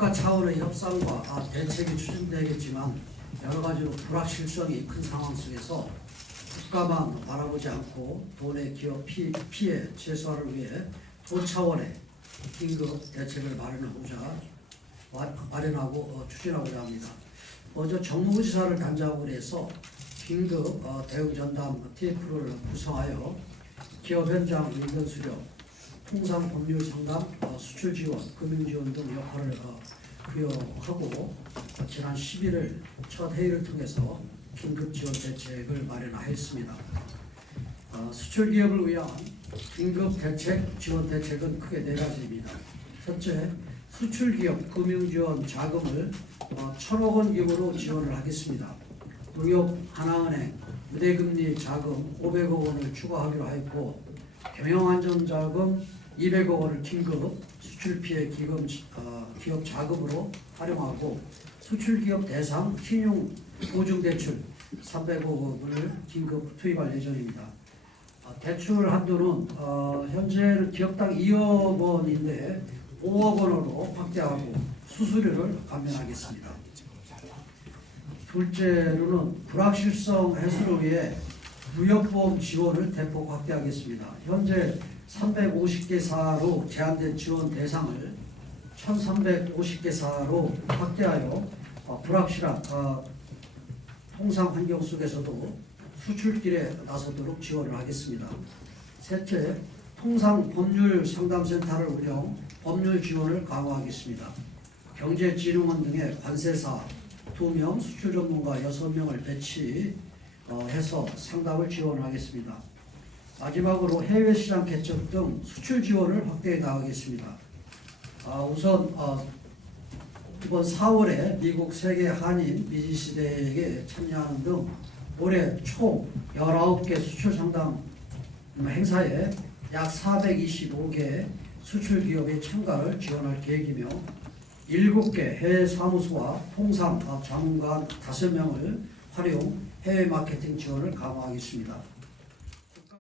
국가 차원의 협상과 아, 대책이 추진되겠지만 여러 가지로 불확실성이 큰 상황 속에서 국가만 바라보지 않고 도내 기업 피, 피해 최소화를 위해 도 차원의 긴급 대책을 마련하고자 마- 마련하고 어, 추진하고자 합니다. 먼저 정무부지사를 단장으로 해서 긴급 어, 대응 전담 TF를 구성하여 기업 현장 인근 수력, 통상 법률 상담, 어, 수출 지원, 금융 지원 등 역할을 어, 부여하고 어, 지난 11일 첫 회의를 통해서 긴급 지원 대책을 마련하였습니다. 어, 수출 기업을 위한 긴급 대책 지원 대책은 크게 네 가지입니다. 첫째, 수출 기업 금융 지원 자금을 어, 천억 원 규모로 지원을 하겠습니다. 농협 하나은행 무대금리 자금 500억 원을 추가하기로 하였고 경영안전자금 200억 원을 긴급 수출 피해 기금 어, 기업 자금으로 활용하고 수출 기업 대상 신용 보증 대출 300억 원을 긴급 투입할 예정입니다. 어, 대출 한도는 어, 현재 기업당 2억 원인데 5억 원으로 확대하고 수수료를 감면하겠습니다. 둘째로는 불확실성 해소를 위해 무역보험 지원을 대폭 확대하겠습니다. 현재 350개 사로 제한된 지원 대상을 1,350개 사로 확대하여 어, 불확실한 어, 통상 환경 속에서도 수출길에 나서도록 지원을 하겠습니다. 셋째, 통상 법률 상담센터를 운영, 법률 지원을 강화하겠습니다. 경제진흥원 등의 관세사 2명, 수출 전문가 6명을 배치 해서 상담을 지원하겠습니다. 마지막으로 해외 시장 개척 등 수출 지원을 확대해 나가겠습니다. 아, 우선 어, 이번 4월에 미국 세계 한인 미지시대에 참여하는 등 올해 총 19개 수출 상담 행사에 약 425개 수출 기업의 참가를 지원할 계획이며 7개 해외 사무소와 통상 자문관 5명을 활용 해외 마케팅 지원을 강화하겠습니다.